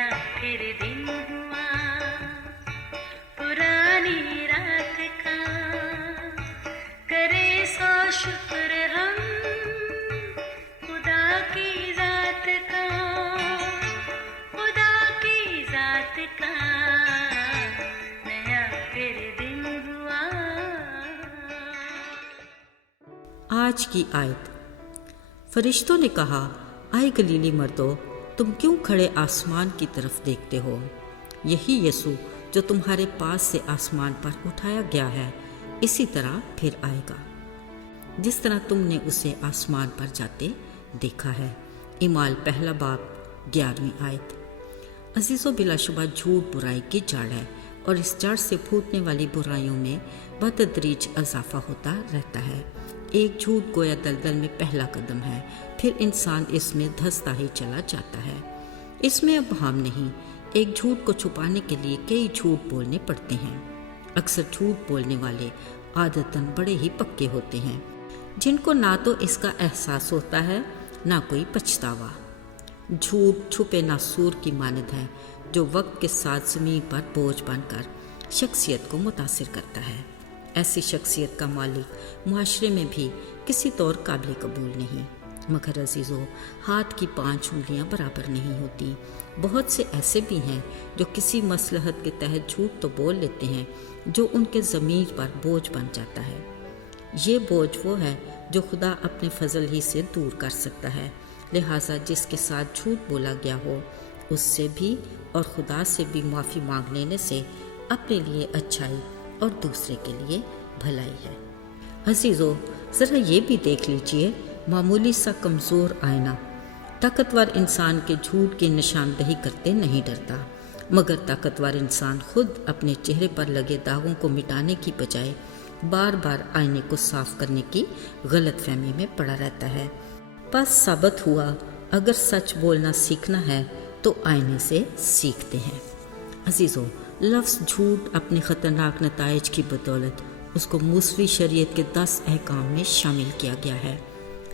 नया फिर दिन हुआ पुरानी रात का, करे सौ शुक्र हम खुदा की जात का, खुदा की जात का, नया फिर दिन हुआ। आज की आयत। फरिश्तों ने कहा, आए गलीली मर्दों, तुम क्यों खड़े आसमान की तरफ देखते हो? यही यीशु जो तुम्हारे पास से आसमान पर उठाया गया है, इसी तरह फिर आएगा, जिस तरह तुमने उसे आसमान पर जाते देखा है। इमाल पहला बाब 11वीं आयत। अजीज़ों, बिलाशुबा झूठ बुराई की जड़ है और इस जड़ से फूटने वाली बुराइयों में बतदरीज इजाफा होता रहता है। एक झूठ गोया दलदल में पहला कदम है, फिर इंसान इसमें धंसता ही चला जाता है। इसमें अब हम नहीं, एक झूठ को छुपाने के लिए कई झूठ बोलने पड़ते हैं। अक्सर झूठ बोलने वाले आदतन बड़े ही पक्के होते हैं, जिनको ना तो इसका एहसास होता है ना कोई पछतावा। झूठ छुपे नासूर की मानद है, जो वक्त के साथ ज़मीन पर बोझ बनकर शख्सियत को मुतासिर करता है। ऐसी शख्सियत का मालिक मुआशरे में भी किसी तौर काबिल कबूल नहीं। मगर अजीज़ों, हाथ की 5 उंगलियां बराबर नहीं होती। बहुत से ऐसे भी हैं जो किसी मसलहत के तहत झूठ तो बोल लेते हैं, जो उनके ज़मीर पर बोझ बन जाता है। ये बोझ वो है जो खुदा अपने फजल ही से दूर कर सकता है। लिहाजा जिसके साथ झूठ बोला गया हो, उससे भी और खुदा से भी माफ़ी मांग लेने से अपने लिए अच्छाई और दूसरे के लिए भलाई है। अजीज़ों, ज़रा ये भी देख लीजिए, मामूली सा कमज़ोर आईना ताकतवर इंसान के झूठ की निशानदही करते नहीं डरता, मगर ताकतवर इंसान खुद अपने चेहरे पर लगे दागों को मिटाने की बजाय बार बार आईने को साफ करने की गलतफहमी में पड़ा रहता है। बस साबित हुआ, अगर सच बोलना सीखना है तो आईने से सीखते हैं। अजीज़ों, लफ्ज़ झूठ अपने ख़तरनाक नताइज की बदौलत उसको मूसवी शरीयत के 10 अहकाम में शामिल किया गया है।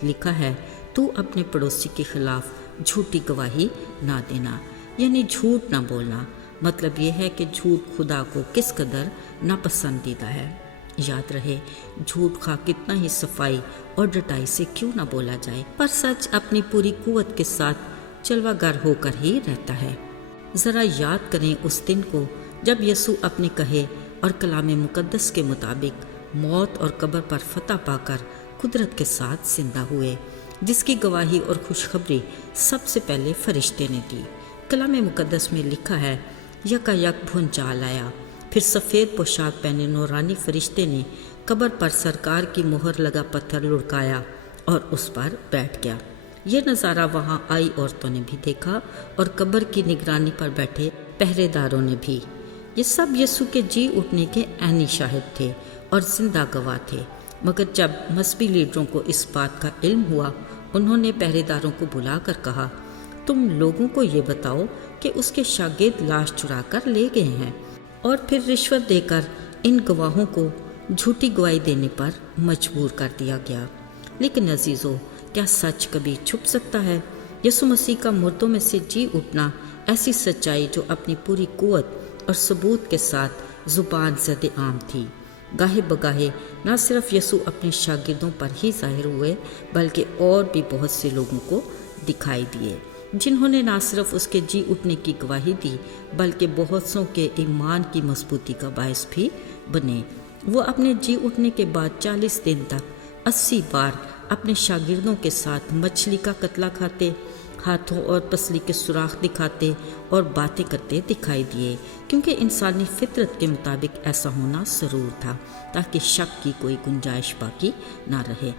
लिखा है, तू अपने पड़ोसी के ख़िलाफ़ झूठी गवाही ना देना, यानी झूठ ना बोलना। मतलब यह है कि झूठ खुदा को किस कदर नापसंदीदा है। याद रहे, झूठ खा कितना ही सफाई और डटाई से क्यों ना बोला जाए, पर सच अपनी पूरी कुव्वत के साथ चलवागर होकर ही रहता है। ज़रा याद करें उस दिन को जब यसू अपने कहे और कलाम मुकद्दस के मुताबिक मौत और कब्र पर फतह पाकर कुदरत के साथ जिंदा हुए, जिसकी गवाही और खुशखबरी सबसे पहले फरिश्ते ने दी। कलाम मुकद्दस में लिखा है, यकायक भूचाल आया, फिर सफ़ेद पोशाक पहने नूरानी फरिश्ते ने कब्र पर सरकार की मुहर लगा पत्थर लुढ़काया और उस पर बैठ गया। यह नज़ारा वहाँ आई औरतों ने भी देखा और कब्र की निगरानी पर बैठे पहरेदारों ने भी। ये सब यीशु के जी उठने के ऐनी शाहिद थे और जिंदा गवाह थे। मगर जब मज़हबी लीडरों को इस बात का इल्म हुआ, उन्होंने पहरेदारों को बुलाकर कहा, तुम लोगों को ये बताओ कि उसके शागिर्द लाश चुरा कर ले गए हैं। और फिर रिश्वत देकर इन गवाहों को झूठी गवाही देने पर मजबूर कर दिया गया। लेकिन अजीज़ों, क्या सच कभी छुप सकता है? यीशु मसीह का मुर्दों में से जी उठना ऐसी सच्चाई जो अपनी पूरी कुव्वत और सबूत के साथ ज़ुबान ज़द आम थी। गाहे बगाहे न सिर्फ यीशु अपने शागिर्दों पर ही ज़ाहिर हुए, बल्कि और भी बहुत से लोगों को दिखाई दिए, जिन्होंने न सिर्फ उसके जी उठने की गवाही दी, बल्कि बहुत सौ के ईमान की मजबूती का बायस भी बने। वो अपने जी उठने के बाद 40 दिन तक 80 बार अपने शागिर्दों के साथ मछली का कतला खाते, हाथों और पसली के सुराख दिखाते और बातें करते दिखाई दिए, क्योंकि इंसानी फितरत के मुताबिक ऐसा होना ज़रूर था, ताकि शक की कोई गुंजाइश बाकी ना रहे,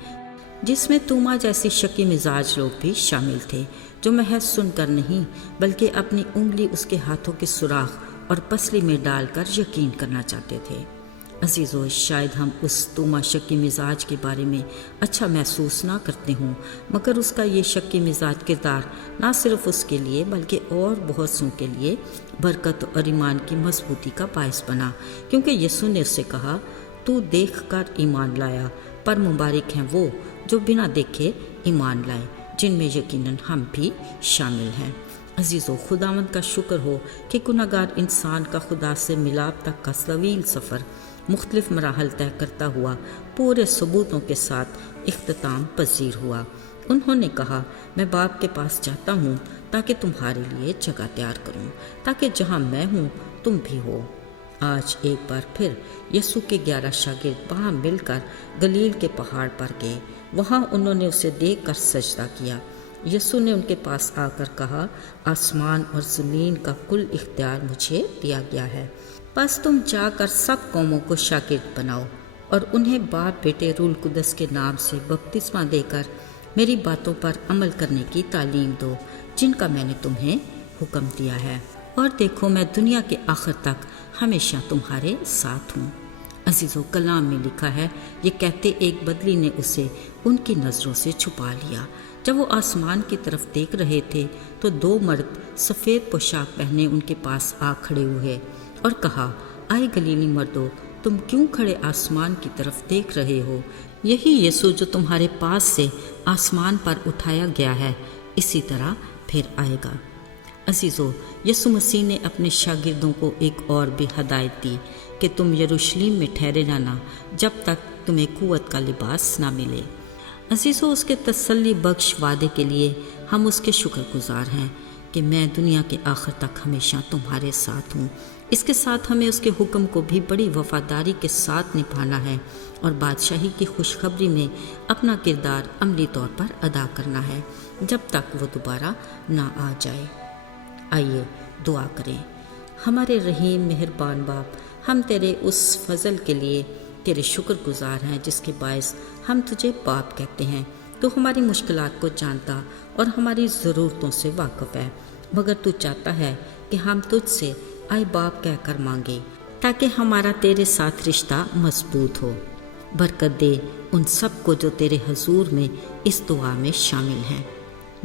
जिसमें तूमा जैसी शकी मिजाज लोग भी शामिल थे, जो महज सुनकर नहीं बल्कि अपनी उंगली उसके हाथों के सुराख और पसली में डालकर यकीन करना चाहते थे। अजीज़ों, शायद हम उस तूमा शक्की मिजाज के बारे में अच्छा महसूस ना करते हों, मगर उसका ये शक्की मिजाज किरदार ना सिर्फ उसके लिए बल्कि और बहुत सौ के लिए बरकत और ईमान की मजबूती का बायस बना, क्योंकि यीशु ने उससे कहा, तू देख कर ईमान लाया, पर मुबारक हैं वो जो बिना देखे ईमान लाए, जिनमें यकीनन हम भी शामिल हैं। عزیزو، خداوند کا شکر ہو کہ گناہگار انسان کا خدا سے ملاپ تک کا طویل سفر مختلف مراحل طے کرتا ہوا پورے ثبوتوں کے ساتھ اختتام پذیر ہوا۔ انہوں نے کہا، میں باپ کے پاس جاتا ہوں تاکہ تمہارے لیے جگہ تیار کروں، تاکہ جہاں میں ہوں تم بھی ہو۔ آج ایک بار پھر یسوع کے 11 شاگرد وہاں مل کر گلیل کے پہاڑ پر گئے۔ وہاں انہوں نے اسے دیکھ کر سجدہ کیا۔ یسوع نے ان کے پاس آ کر کہا، آسمان اور زمین کا کل اختیار مجھے دیا گیا ہے، بس تم جا کر سب قوموں کو شاگرد بناؤ اور انہیں باپ، بیٹے، روح القدس کے نام سے بپتسمہ دے کر میری باتوں پر عمل کرنے کی تعلیم دو، جن کا میں نے تمہیں حکم دیا ہے، اور دیکھو میں دنیا کے آخر تک ہمیشہ تمہارے ساتھ ہوں۔ عزیزو، کلام میں لکھا ہے، یہ کہتے ایک بدلی نے اسے ان کی نظروں سے چھپا لیا۔ جب وہ آسمان کی طرف دیکھ رہے تھے تو 2 مرد سفید پوشاک پہنے ان کے پاس آ کھڑے ہوئے اور کہا، آئے گلیلی مردو، تم کیوں کھڑے آسمان کی طرف دیکھ رہے ہو؟ یہی یسوع جو تمہارے پاس سے آسمان پر اٹھایا گیا ہے، اسی طرح پھر آئے گا۔ عزیزو، یسوع مسیح نے اپنے شاگردوں کو ایک اور بھی ہدایت دی کہ تم یروشلم میں ٹھہرے رہنا جب تک تمہیں قوت کا لباس نہ ملے۔ عزیزو، اس کے تسلی بخش وعدے کے لیے ہم اس کے شکر گزار ہیں کہ میں دنیا کے آخر تک ہمیشہ تمہارے ساتھ ہوں۔ اس کے ساتھ ہمیں اس کے حکم کو بھی بڑی وفاداری کے ساتھ نبھانا ہے اور بادشاہی کی خوشخبری میں اپنا کردار عملی طور پر ادا کرنا ہے جب تک وہ دوبارہ نہ آ جائے۔ آئیے دعا کریں۔ ہمارے رحیم مہربان باپ، ہم تیرے اس فضل کے لیے تیرے شکر گزار ہیں جس کے باعث ہم تجھے باپ کہتے ہیں۔ تو ہماری مشکلات کو جانتا اور ہماری ضرورتوں سے واقف ہے، مگر تو چاہتا ہے کہ ہم تجھ سے آئے باپ کہہ کر مانگے تاکہ ہمارا تیرے ساتھ رشتہ مضبوط ہو۔ برکت دے ان سب کو جو تیرے حضور میں اس دعا میں شامل ہیں۔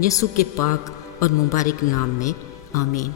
یسوع کے پاک اور مبارک نام میں آمین۔